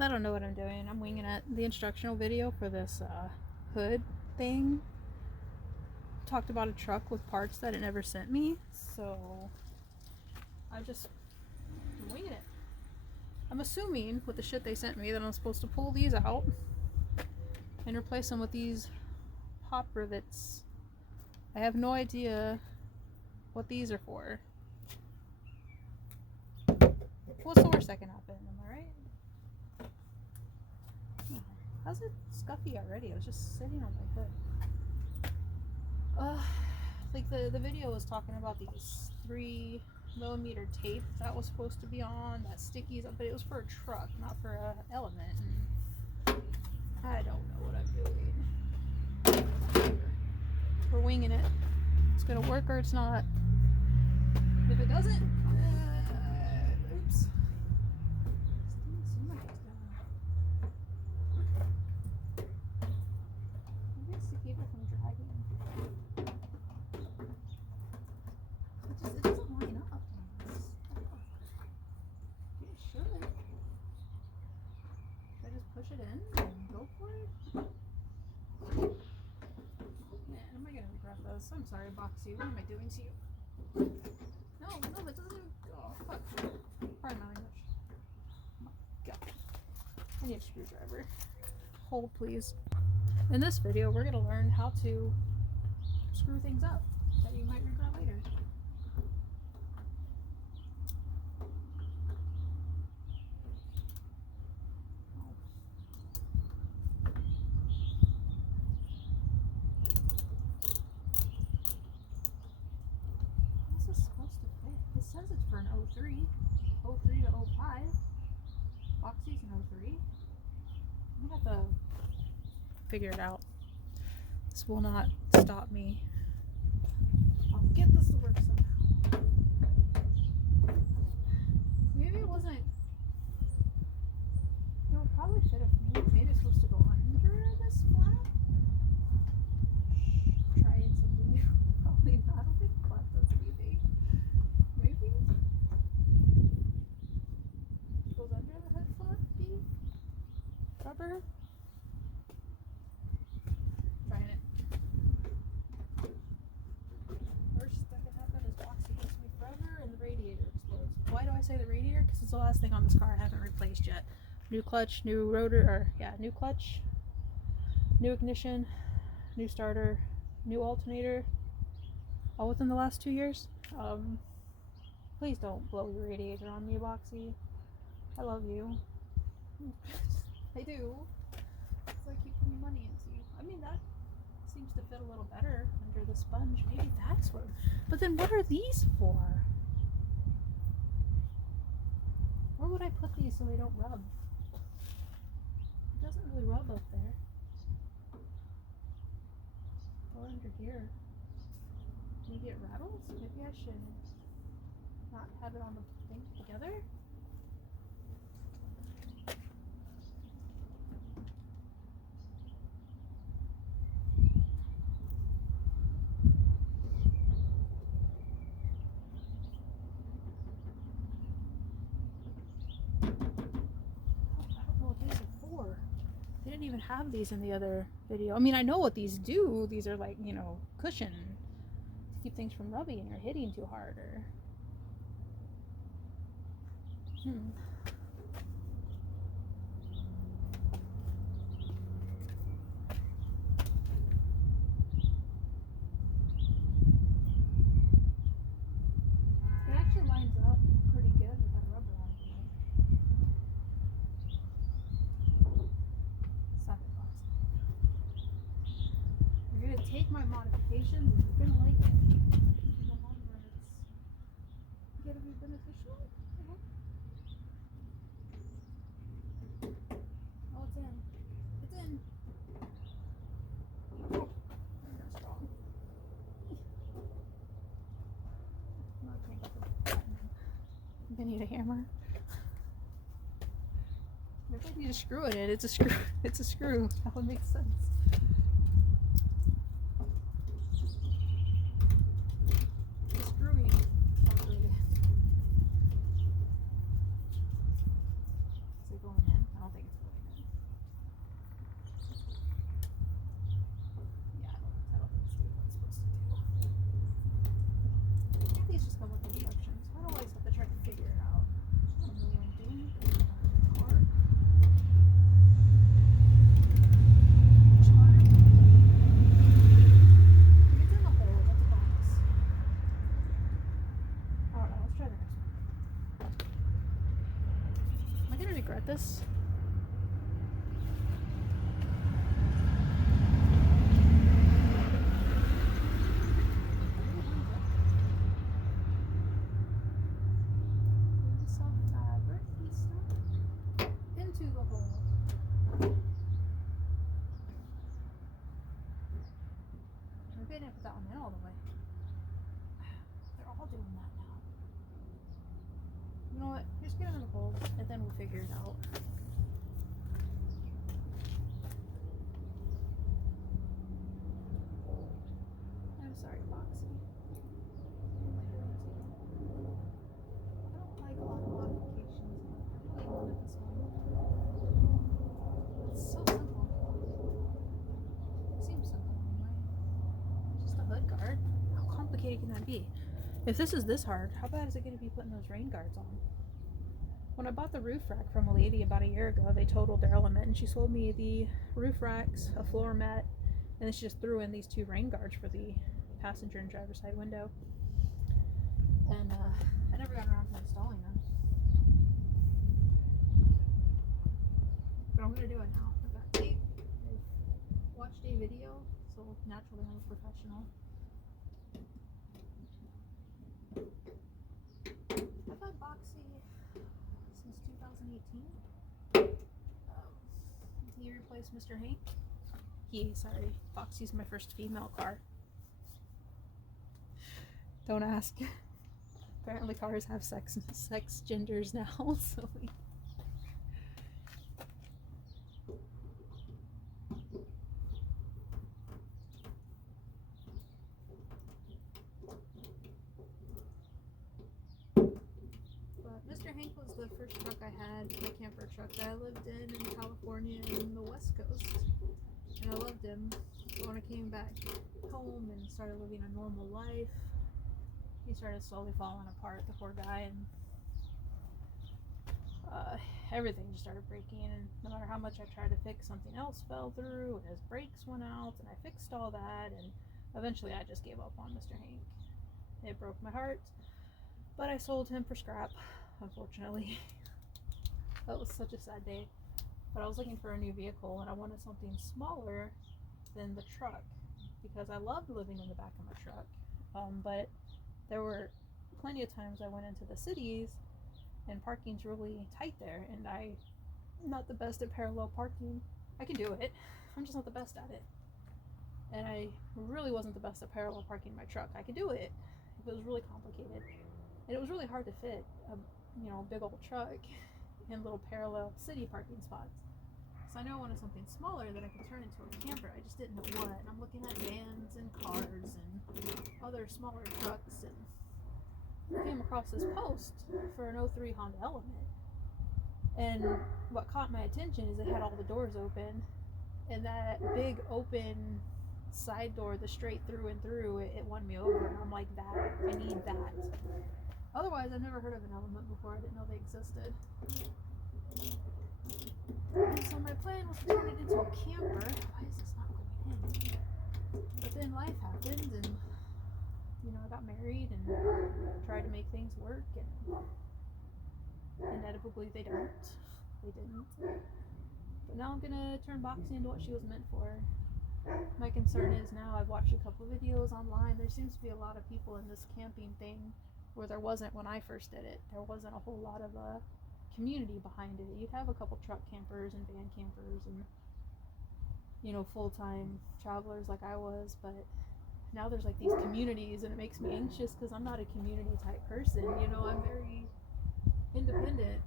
I don't know what I'm doing. I'm winging it. The instructional video for this hood thing talked about a truck with parts that it never sent me, so I just winging it. I'm assuming with the shit they sent me that I'm supposed to pull these out and replace them with these pop rivets. I have no idea what these are for. What's the worst that can happen? Am I right? Oh, how's it scuffy already? I was just sitting on my hood. Like the video was talking about these 3mm tape that was supposed to be on that stickies, but it was for a truck, not for a element. And I don't know what I'm doing. We're winging it. It's gonna work or it's not. If it doesn't, oops. Maybe it's to keep it from dragging. It doesn't line up. It should. Should I just push it in and go for it? Man, am I gonna regret this? I'm sorry, Boxy. What am I doing to you? No, that doesn't even. Oh, fuck. Pardon my language. Oh my god. I need a screwdriver. Hold, please. In this video, we're gonna learn how to screw things up that you might regret later. How's this supposed to fit? It says it's for an 03. 03 to 05. Boxy's an 03. I'm gonna have to figure it out. This will not stop me. I'll get this to work somehow. Maybe it wasn't. You know, probably should have. Maybe it's supposed to go under this flap. Trying something new. Probably not. I don't think flap does anything. Maybe it goes under the head flap. Rubber. Trying it. Worst that can happen is Boxy gets me forever and the radiator explodes. Why do I say the radiator? Because it's the last thing on this car I haven't replaced yet. New clutch, new rotor, or yeah, new clutch, new ignition, new starter, new alternator, all within the last 2 years. Please don't blow your radiator on me, Boxy. I love you. I do. It's like you putting money into you. I mean, that seems to fit a little better under the sponge. Maybe that's what. But then what are these for? Where would I put these so they don't rub? It doesn't really rub up there. Or under here. Maybe it rattles? Maybe I should not have it on the thing together? They didn't even have these in the other video. I mean, I know what these do. These are like, you know, cushion to keep things from rubbing and you're hitting too hard or... It actually lines up pretty good with that rubber on it. Stop it, Boxy. You're gonna take my modifications and you're gonna like it. In the long run, it's gonna be beneficial. Oh, it's in. It's in. Oh, that's strong. I need a hammer. Maybe I need to screw it in. It's a screw. It's a screw. That would make sense. Screwy. Is it going in? don't think it's going in. Yeah, I don't think it's doing what it's supposed to do. Can't these just come with instructions? I don't always have to try to figure it out. I don't know what I'm doing. Car. Charm. If it's in the hole, that's a bonus. I don't know. Let's try the next one. Am I gonna regret this? Some fabric, into the hole. Maybe I didn't put that one in all the way. They're all doing that now. You know what? Just get it in the hole and then we'll figure it out. I'm sorry, Foxy. I don't like a lot of modifications. I really wanted this one. It's so simple. It seems simple anyway. Just a hood guard. How complicated can that be? If this is this hard, how bad is it going to be putting those rain guards on? When I bought the roof rack from a lady about a year ago, they totaled their element and she sold me the roof racks, a floor mat, and then she just threw in these 2 rain guards for the passenger and driver's side window. And I never got around to installing them. But I'm going to do it now. I've got tape, I've watched a video, so naturally I'm a professional. I've had Boxy since 2018. He replaced Mr. Hank. Sorry, Boxy's my first female car. Don't ask. Apparently cars have sex genders now, so Mr. Hank was the first truck I had, my camper truck that I lived in California and the West Coast. And I loved him. But when I came back home and started living a normal life, he started slowly falling apart, the poor guy, and everything just started breaking. And no matter how much I tried to fix, something else fell through, and his brakes went out, and I fixed all that, and eventually I just gave up on Mr. Hank. It broke my heart, but I sold him for scrap. Unfortunately, that was such a sad day. But I was looking for a new vehicle and I wanted something smaller than the truck because I loved living in the back of my truck. But there were plenty of times I went into the cities and parking's really tight there, and I'm not the best at parallel parking. I can do it, I'm just not the best at it. And I really wasn't the best at parallel parking my truck. I could do it, but it was really complicated. And it was really hard to fit a big old truck in little parallel city parking spots. So I knew I wanted something smaller that I could turn into a camper. I just didn't know what. And I'm looking at vans and cars and other smaller trucks, and I came across this post for an 03 Honda Element. And what caught my attention is it had all the doors open, and that big open side door, the straight through and through, it won me over. And I'm like, I need that. Otherwise, I've never heard of an Element before. I didn't know they existed. And so my plan was to turn it into a camper. Why is this not going in? But then life happened, and I got married and tried to make things work, and inevitably they didn't. But now I'm gonna turn Boxy into what she was meant for. My concern is now I've watched a couple videos online. There seems to be a lot of people in this camping thing where there wasn't when I first did it. There wasn't a whole lot of community behind it. You'd have a couple truck campers and van campers and full-time travelers like I was, but now there's like these communities, and it makes me anxious because I'm not a community type person. I'm very independent,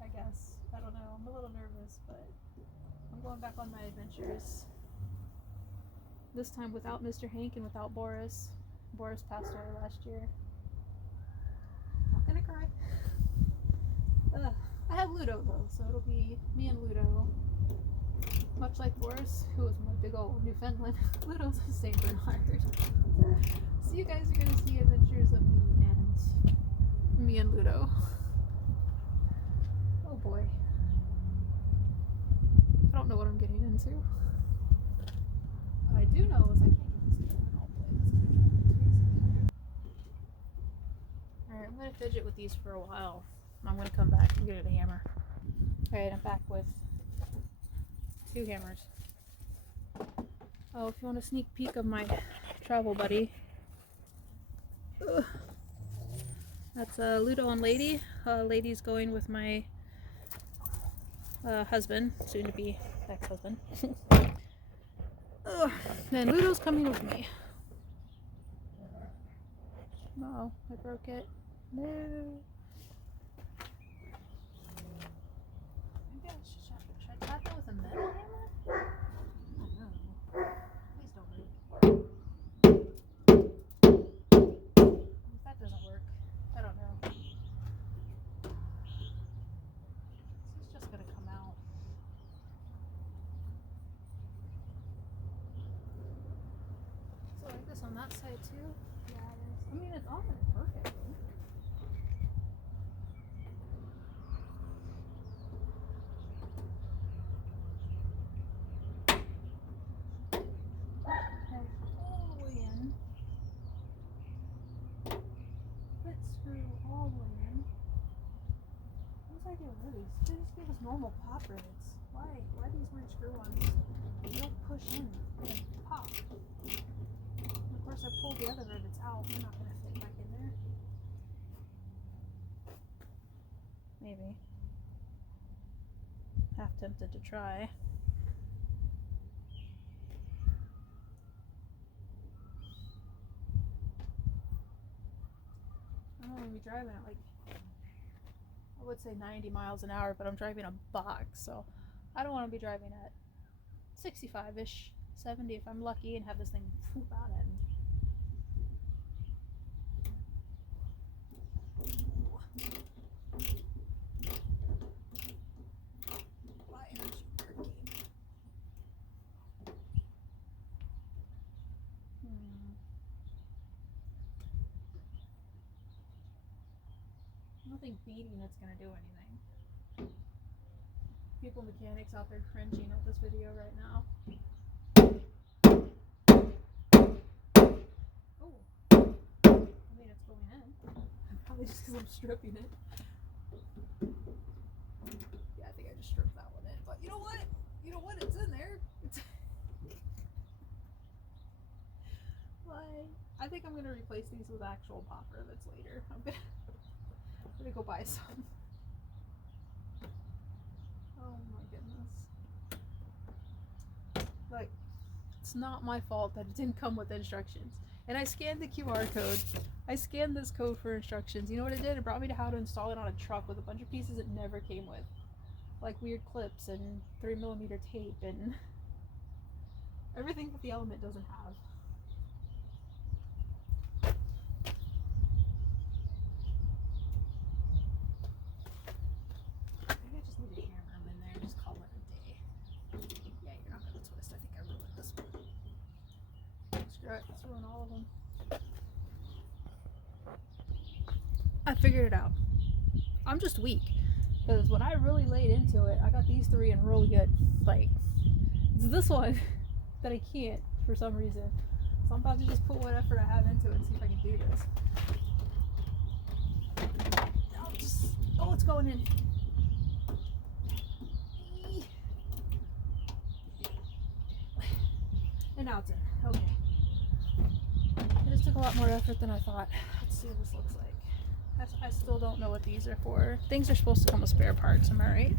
I guess. I don't know, I'm a little nervous, but I'm going back on my adventures, this time without Mr. Hank and without Boris. Boris passed away last year. Not gonna cry. I have Ludo though, so it'll be me and Ludo. Much like Boris, who is my big old Newfoundland, Ludo's a Saint Bernard. So you guys are gonna see adventures of me and Ludo. Oh boy. I don't know what I'm getting into. What I do know is I can't get this camera all play. That's gonna drive me crazy. Alright, I'm gonna fidget with these for a while. I'm gonna come back and get a hammer. Alright, I'm back with 2 hammers. Oh, if you want a sneak peek of my travel buddy. Ugh. That's Ludo and Lady. Lady's going with my husband, soon to be ex-husband. Then Ludo's coming with me. Uh-oh, I broke it. No. Maybe I should I tap that with a metal hammer? I don't know. Please don't move. If that doesn't work, I don't know. This is just gonna come out. So like this on that side too? Yeah, it is. I mean, it's on there perfectly. Head all the way in. Foot screw all the way in. What was I doing with these? They just gave us normal pop rivets. Why? Why these weird screw-ons? They don't push in and pop. And of course I pulled the other rivets out. They're not going to fit back in there. Maybe. Half tempted to try. I'm going to be driving at like, I would say 90 miles an hour, but I'm driving a box, so I don't want to be driving at 65-ish, 70 if I'm lucky and have this thing poop out end. Why aren't you working? I don't think beating it's going to do anything. People mechanics out there cringing at this video right now. Oh, I mean it's going in. Probably just because I'm stripping it. Yeah, I think I just stripped that one in. But you know what? You know what? It's in there. It's like, I think I'm gonna replace these with actual pop rivets later. I'm gonna go buy some. Oh my goodness. Like, it's not my fault that it didn't come with instructions. And I scanned the QR code. I scanned this code for instructions. You know what it did? It brought me to how to install it on a truck with a bunch of pieces it never came with. Like weird clips and 3mm tape and everything that the Element doesn't have. Maybe I just need to hammer them in there and just call it a day. Yeah, you're not gonna twist. I think I ruined this one. Screw it, let's ruin all of them. I figured it out. I'm just weak. Because when I really laid into it, I got these 3 in really good. Like, it's this one that I can't for some reason. So I'm about to just put what effort I have into it and see if I can do this. Oh, it's going in. And now it's in. Okay. This took a lot more effort than I thought. Let's see what this looks like. I still don't know what these are for. Things are supposed to come with spare parts, am I right?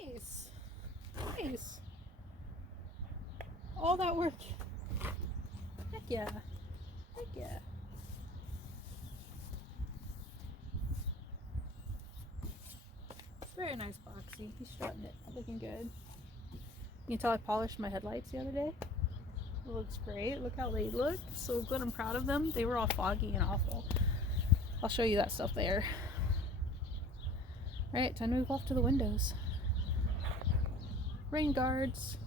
Nice. Nice. All that work. Heck yeah. Heck yeah. Very nice boxy. He's strutting it. Looking good. You can tell I polished my headlights the other day. It looks great. Look how they look. So good. I'm proud of them. They were all foggy and awful. I'll show you that stuff there. Alright, time to move off to the windows. Rain guards.